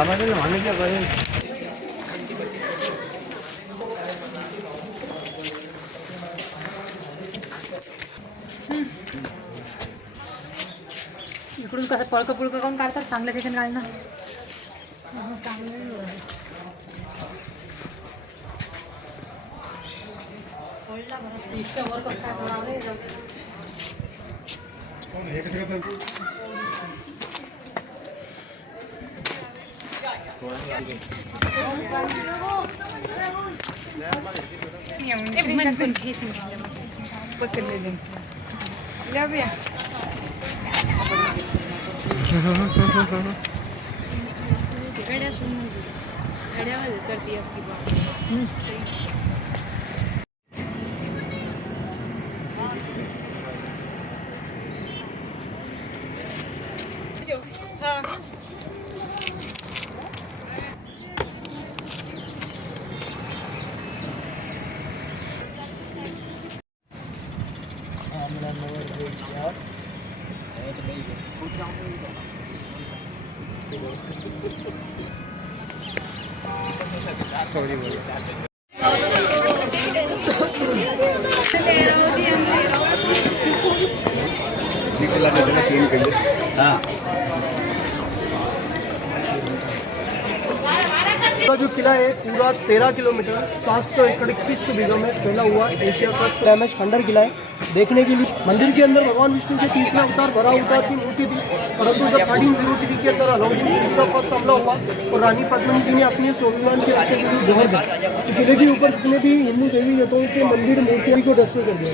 আমাদের অনেকে করে इकडून कसं पळकं पुळकं करून काढतात चांगल्या ठिकाणी काढ ना. करती आपकी सॉरी का जो किला है पूरा 13 किलोमीटर 700 एकड़ 21 बीघों में फैला हुआ एशिया का डैमेज खंडर किला है. देखने के लिए मंदिर के अंदर भगवान विष्णु के तीसरा अवतार भरा अवतार की मूर्ति थी, परंतु जब 1303 के अंदर अलाउद्दीन का फर्स्ट हमला हुआ और रानी पद्मिनी जी ने अपने स्वाभिमान के रक्षा के लिए जहर दिया, किले के ऊपर जितने भी हिंदू देवी देवताओं के मंदिर मूर्तियों को डिस्ट्रॉय कर दिया.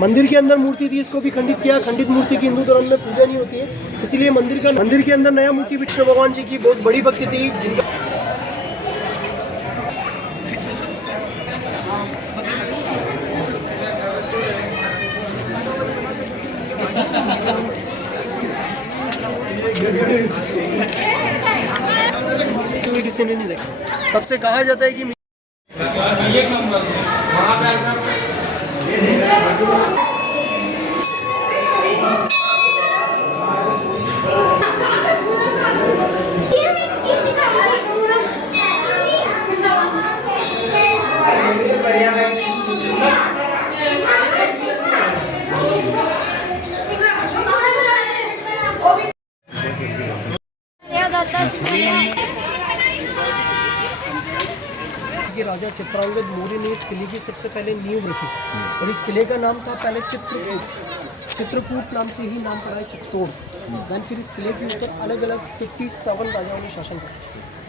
मंदिर के अंदर मूर्ति थी, इसको भी खंडित किया. खंडित मूर्ति की हिंदू धर्म में पूजा नहीं होती है, इसलिए मंदिर के अंदर नया मूर्ति विष्णु भगवान जी की बहुत बड़ी भक्ति थी, जिनका किसी ने नहीं देखा. तब से कहा जाता है कि राजा चित्रांगद मौर्य ने इस किले की सबसे पहले नींव रखी और इस किले का नाम था पहले चित्रकूट नाम से ही नाम पड़ा है चित्तौड़. दैन फिर इस किले के ऊपर अलग अलग 57 राजाओं ने शासन किया,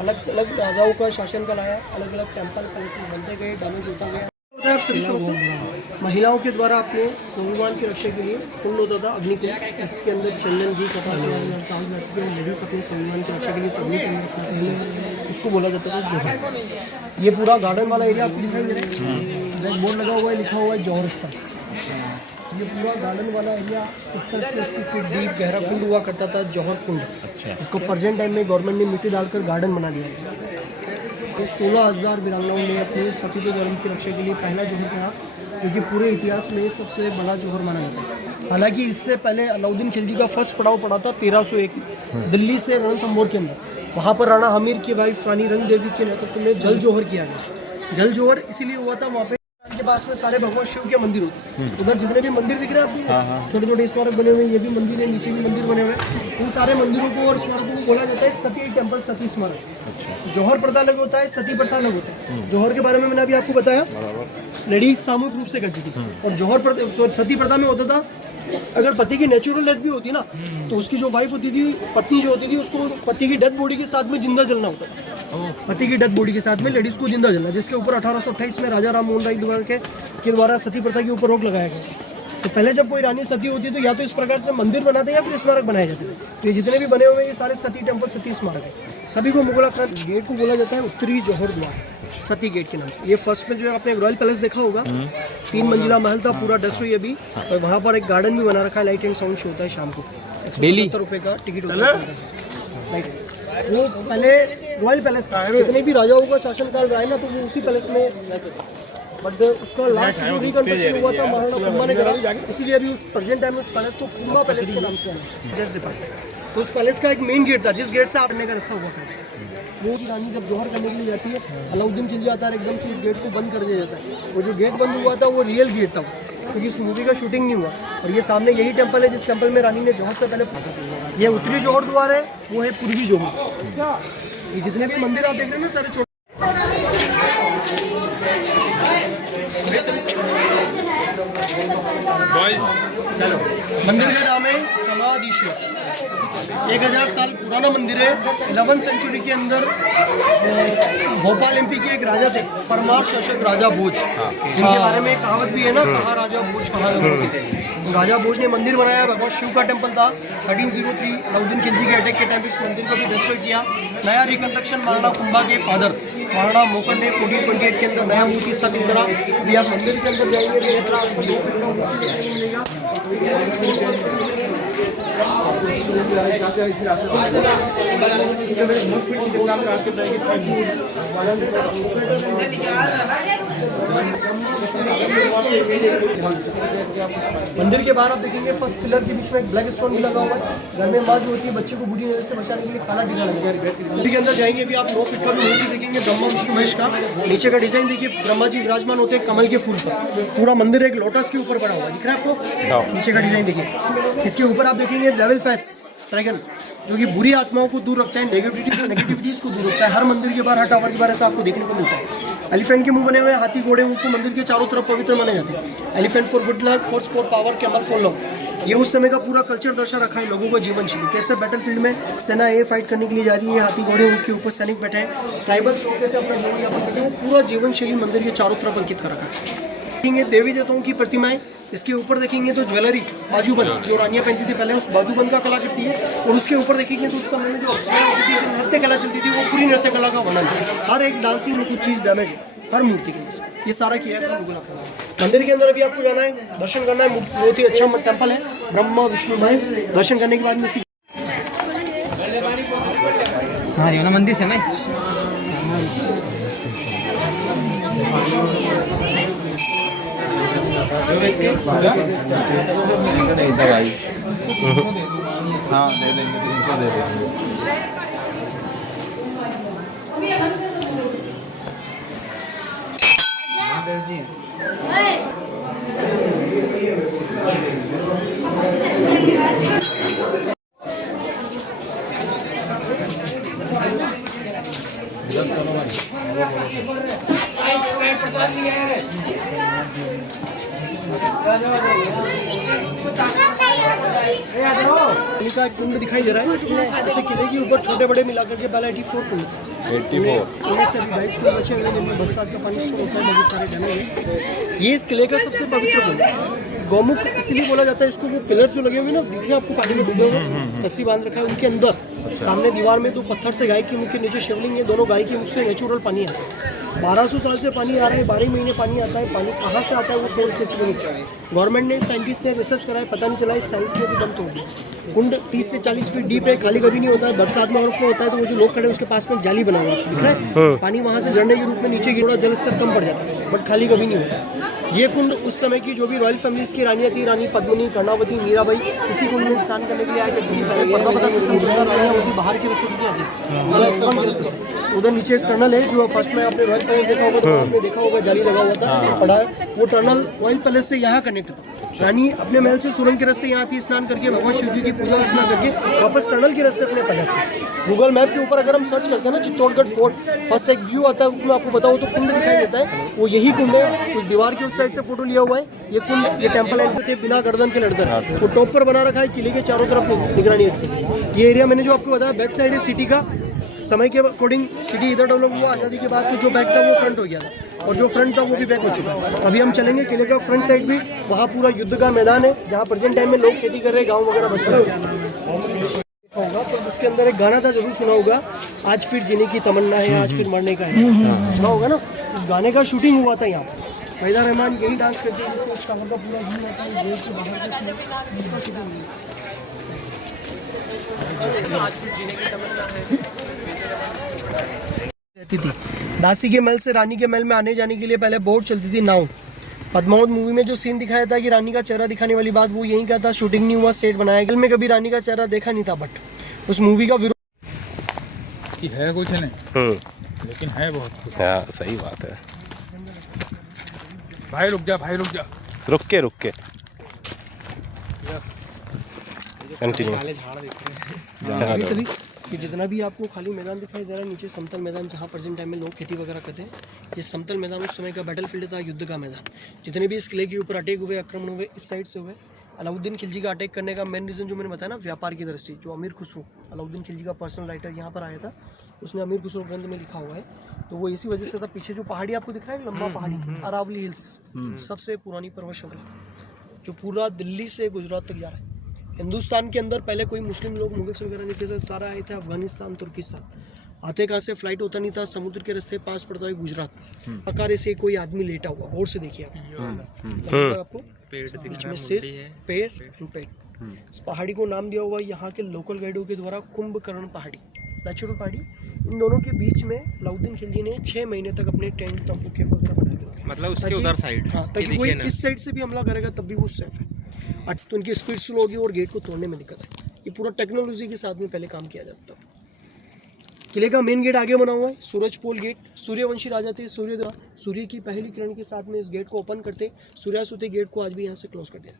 अलग अलग राजाओं का शासन कराया, अलग अलग टेम्पल पैलेस बनते गए, डैमेज होता गया. आप सभी समझते हैं महिलाओं के द्वारा अपने स्वाभिमान की रक्षा के लिए कुंड होता था अग्निकुंड. इसके अंदर चंदन घी कथा चलाया जाता है, लेडीज अपने स्वाभिमान की रक्षा के लिए सभी पहले इसको बोला जाता था जोहर. ये पूरा गार्डन वाला एरिया आपको दिखाई दे रहा है, एक बोर्ड लगा हुआ है, लिखा हुआ है जौहर स्थल. ये पूरा गार्डन वाला एरिया 70 से 80 फीट डीप गहरा कुंड हुआ करता था, जौहर कुंड. इसको प्रेजेंट टाइम में गवर्नमेंट ने मिट्टी डालकर गार्डन बना दिया. ये 16,000 वीरांगनाओं ने अपने सतीत्व धर्म की रक्षा के लिए पहला जौहर करा, जो कि पूरे इतिहास में सबसे बड़ा जौहर माना जाता है. हालांकि इससे पहले अलाउद्दीन खिलजी का फर्स्ट पड़ाव पड़ा था 1301 दिल्ली से रणथंभौर के अंदर. वहाँ पर राणा हमीर की वाइफ रानी रंग देवी के नेतृत्व में जल जौहर किया गया. जल जौहर इसलिए हुआ था, वहाँ पे के पास में सारे भगवान शिव के मंदिर होते हैं. उधर जितने भी मंदिर दिख रहे हैं आपको, छोटे छोटे स्मारक बने हुए हैं, ये भी मंदिर है, नीचे भी मंदिर बने हुए हैं. इन सारे मंदिरों को और स्मारकों को बोला जाता है सती टेम्पल, सती स्मारक. जौहर प्रथा अलग होता है, सती प्रथा अलग होता है. जौहर के बारे में मैंने अभी आपको बताया, लेडीज सामूहिक रूप से करती थी. और जौहर सती प्रथा में होता था, अगर पति की नेचुरल डेथ भी होती ना, तो उसकी जो वाइफ होती थी, पत्नी जो होती थी, उसको पति की डेड बॉडी के साथ में जिंदा जलना होता था. पति की डेड बॉडी के साथ में लेडीज को जिंदा जलना, जिसके ऊपर 1828 में राजा राम मोहन राय के द्वारा सती प्रथा के ऊपर रोक लगाया गया. तो पहले जब कोई रानी सती होती तो या तो इस प्रकार से मंदिर बनाते या फिर स्मारक बनाए जाते थे. तो ये जितने भी बने हुए हैं ये सारे सती टेम्पल, सती स्मारक है. सभी को मुगलाक्रांति गेट को बोला जाता है उत्तरी जौहर द्वार, सती गेट के नाम. ये फर्स्ट में जो है आपने रॉयल पैलेस देखा होगा, 3 मंजिला महल था, पूरा डस्ट हुई अभी. और वहाँ पर एक गार्डन भी बना रखा है, लाइट एंड साउंड शो होता है शाम को, 170 रुपये का टिकट होता है. वो पहले रॉयल पैलेस था, जितने भी राजाओं का शासनकाल रहा है ना, तो वो उसी पैलेस में रहते थे. बट उसका लास्ट रिकंस्ट्रक्शन हुआ था महाराणा कुंभा ने करा, इसलिए अभी उस प्रेजेंट टाइम में उस पैलेस को कुंभा पैलेस के नाम से जाना. तो उस पैलेस का एक मेन गेट था, जिस गेट से आपने का रास्ता हुआ था. वो रानी जब जौहर करने के लिए जाती है, अलाउद्दीन खिल जाता है, एकदम से उस गेट को बंद कर दिया जाता है। वो जो गेट बंद हुआ था वो रियल गेट था, क्योंकि इस मूवी का शूटिंग नहीं हुआ। और ये सामने यही टेम्पल है जिस टेम्पल में रानी ने जौहर से पहले, ये उत्तरी जौहर द्वार है, वो है पूर्वी जौहर। ये जितने भी मंदिर आप देख रहे हैं ना सारे चलो। मंदिर का नाम है समाधीश्वर। 1000 साल पुराना मंदिर है। 11वीं सेंचुरी के अंदर भोपाल एमपी के एक राजा थे, परमार शासक राजा भोज, जिनके बारे में कहावत भी है ना, कहा राजा भोज कहा राजा भोज ने मंदिर बनाया। भगवान शिव का टेम्पल था। 1303 अलाउद्दीन खिलजी के अटैक के टाइम इस मंदिर को भी डिस्ट्रॉय किया। नया रिकंस्ट्रक्शन महाराणा कुंभा के फादर महाराणा मोकन ने 1428 के अंदर नया मूर्ति स्थापित करा। अभी आप मंदिर के अंदर जाएंगे तो मिलेगा। मंदिर के बाहर आप देखेंगे फर्स्ट पिलर के बीच में एक ब्लैक स्टोन भी लगा हुआ है। घर में माँ जो होती है बच्चे को बुरी नजर से बचाने के लिए काला टीका लगा है। सिटी के अंदर जाएंगे भी आप 9 फीट का भी मूर्ति देखेंगे ब्रह्मा विष्णु महेश का। नीचे का डिजाइन देखिए, ब्रह्मा जी विराजमान होते हैं कमल के फूल पर। पूरा मंदिर एक लोटस के ऊपर बना हुआ है, दिख रहा है आपको? नीचे का डिजाइन देखिए। इसके ऊपर आप देखेंगे लेवल फेस ड्रैगन, जो कि बुरी आत्माओं को दूर रखता है, नेगेटिविटीज को दूर रखता है। हर मंदिर के बाहर, हर टावर के बाहर ऐसा आपको देखने को मिलता है। एलिफेंट के मुंह बने हुए, हाथी घोड़े मुंह को मंदिर के चारों तरफ पवित्र माने जाते हैं। Elephant for good luck, horse for power, camel for love. ये उस समय का पूरा कल्चर दर्शा रखा है लोगों को जीवन शैली कैसे बैटलफील्ड में सेना ए फाइट करने के लिए जा रही है, हाथी घोड़े ऊँट के ऊपर सैनिक बैठे हैं, ट्राइबल्स लोग कैसे अपना जीवन यापन करते हैं, पूरा जीवन शैली मंदिर के चारों तरफ अंकित कर रखा है। देखेंगे देवी देवताओं की प्रतिमाएं। इसके ऊपर देखेंगे तो ज्वेलरी बाजूबंद जो रानियां पहनती थी पहले, उस बाजूबंद का कला करती है। और उसके ऊपर देखेंगे तो उस समय में जो अप्सराएं होती थी, जो नृत्य कला चलती थी, वो पूरी नृत्य कला का वर्णन है। हर एक डांसिंग में कुछ चीज़ डैमेज है हर मूर्ति के अंदर। ये सारा किया है मुगल आपको। मंदिर के अंदर अभी आपको जाना है, दर्शन करना है। बहुत ही अच्छा टेम्पल है, ब्रह्मा विष्णु महेश। दर्शन करने के बाद में हाँ मंदिर से मैं इधर आई। हाँ दे देंगे, 300 दे देंगे। का एक कुंड दिखाई दे रहा है। जैसे किले के ऊपर छोटे बड़े मिलाकर के पहले 84 कुंड, 84 से अभी 22 कुंड बचे हुए जिनमें बरसात का पानी स्टोर होता है, बाकी सारे डैमेज है। ये इस किले का सबसे पवित्र कुंड है। गौमुख इसलिए बोला जाता है इसको, वो पिलर्स जो लगे हुए ना दिख रहे हैं आपको, पानी में डूबे हुए, रस्सी बांध रखा है। उनके अंदर सामने दीवार में 2 पत्थर से गाय की मुख के नीचे शिवलिंग है। दोनों गाय के मुख से नेचुरल पानी आता है। 1200 साल से पानी आ रहा है, 12 महीने पानी आता है। पानी कहाँ से आता है वो सोर्स किसी को नहीं पता। गवर्नमेंट ने, साइंटिस्ट ने रिसर्च करा है, पता नहीं चला। इस साइंस में भी दम तोड़ दिया। कुंड 30 से 40 फीट डीप है, खाली कभी नहीं होता है। बरसात में ओवरफ्लो होता है तो वो जो लोग खड़े हैं उसके पास में एक जाली बना हुआ है, दिख रहा है? पानी वहाँ से झरने के रूप में नीचे गिरा, जल स्तर कम पड़ जाता है, बट खाली कभी नहीं होता। ये कुंड उस समय की जो भी रॉयल फैमिलीज की रानियाँ थी, रानी पद्मिनी, कर्णावती, मीराबाई, इसी कुंड में स्नान करने के लिए आए थे। पता सिस्टम रानियाँ होती बाहर की रस्ते से आती, उधर नीचे एक टनल है जो फर्स्ट में आपने रॉयल पैलेस देखा होगा, तो आपने देखा होगा जाली लगा हुआ था, पड़ा है। वो टनल रॉयल पैलेस से यहाँ कनेक्ट था। रानी अपने महल से सुरंग के रास्ते यहाँ आती, स्नान करके भगवान शिव जी की पूजा अर्चना करके वापस टनल के रास्ते अपने पैलेस में। गूगल मैप के ऊपर अगर हम सर्च करते हैं ना चित्तौड़गढ़ फोर्ट, फर्स्ट एक व्यू आता है, उसमें आपको बताओ तो कुंड दिखाई देता है। वो यही कुंड है, उस दीवार के उस साइड से फोटो लिया हुआ है। ये कुंड, ये टेम्पल एंड थे बिना गर्दन के लड़कर, वो टॉप पर बना रखा है, किले के चारों तरफ निगरानी रखती। ये एरिया मैंने जो आपको बताया बैक साइड है सिटी का। समय के अकॉर्डिंग सिटी इधर डेवलप हुआ, आज़ादी के बाद तो जो बैक था वो फ्रंट हो गया था, और जो फ्रंट था वो भी बैक हो चुका है। अभी हम चलेंगे किले का फ्रंट साइड भी, वहाँ पूरा युद्ध का मैदान है जहाँ प्रेजेंट टाइम में लोग खेती कर रहे हैं, गाँव वगैरह बस रहे होगा। तो उसके अंदर एक गाना था, जरूर सुना होगा, आज फिर जीने की तमन्ना है, आज फिर मरने का है, सुना होगा ना? उस गाने का शूटिंग हुआ था यहाँ पर। वहीदा रहमान यही डांस करती है जिसमें उस टावर का पूरा व्यू आता है, गेट के बाहर का उसका शूटिंग हुआ। रहती थी दासी के महल से रानी के महल में आने जाने के लिए पहले बोट चलती थी, नाव। पद्मावत मूवी में जो सीन दिखाया था कि रानी का चेहरा दिखाने वाली बात, वो यही का था। शूटिंग नहीं हुआ, सेट बनाया गया। में कभी रानी का चेहरा देखा नहीं था, बट उस मूवी का विरोध बाकी है कुछ नहीं, लेकिन है बहुत कुछ। हाँ सही बात है। भाई रुक जा, भाई रुक जा। रुक के कंटिन्यू। तभी कि जितना भी आपको खाली मैदान दिखाई दे रहा है, नीचे समतल मैदान जहाँ प्रेजेंट टाइम में लोग खेती वगैरह करते हैं, ये समतल मैदान उस समय का बैटलफील्ड था, युद्ध का मैदान। जितने भी इस किले के ऊपर अटैक हुए, आक्रमण हुए, इस साइड से हुए। अलाउद्दीन खिलजी का अटैक करने का मेन रीज़न जो मैंने बताया ना, व्यापार की दृष्टि। जो अमीर खुसरो, अलाउद्दीन खिलजी का पर्सनल राइटर यहाँ पर आया था, उसने अमीर खुसरो ग्रंथ में लिखा हुआ है, तो वो इसी वजह से था। पीछे जो पहाड़ी आपको दिख रहा है, लंबा पहाड़ी, अरावली हिल्स, सबसे पुरानी पर्वत श्रृंखला जो पूरा दिल्ली से गुजरात तक जा रहा है। हिंदुस्तान के अंदर पहले कोई मुस्लिम लोग, मुगल्स वगैरह नहीं थे, सारा आए थे अफगानिस्तान, तुर्किस्तान। आते कहाँ से, फ्लाइट होता नहीं था, समुद्र के रास्ते पास पड़ता है गुजरात। पकार से कोई आदमी लेटा हुआ, गौर से देखिए आप, आपको बीच में सिर, पैर, पेट। इस पहाड़ी को नाम दिया हुआ यहाँ के लोकल गाइडों के द्वारा कुंभकर्ण पहाड़ी, नेचुरल पहाड़ी। इन दोनों के बीच में अलाउद्दीन खिलजी ने 6 महीने तक अपने टेंट, तंबू के वगैरह बना के रखे, मतलब उसके उधर साइड। हाँ, ताकि कोई इस साइड से भी हमला करेगा तब भी वो सेफ है। तो उनकी स्पीड स्लो होगी और गेट को तोड़ने में दिक्कत है। ये पूरा टेक्नोलॉजी के साथ में पहले काम किया जाता है। किले का मेन गेट आगे बना हुआ है, सूरज पोल गेट। सूर्यवंशी राजा थे सूर्यदेव, सूर्य की पहली किरण के साथ में इस गेट को ओपन करते, सूर्यास्त होते गेट को आज भी यहाँ से क्लोज कर दिया।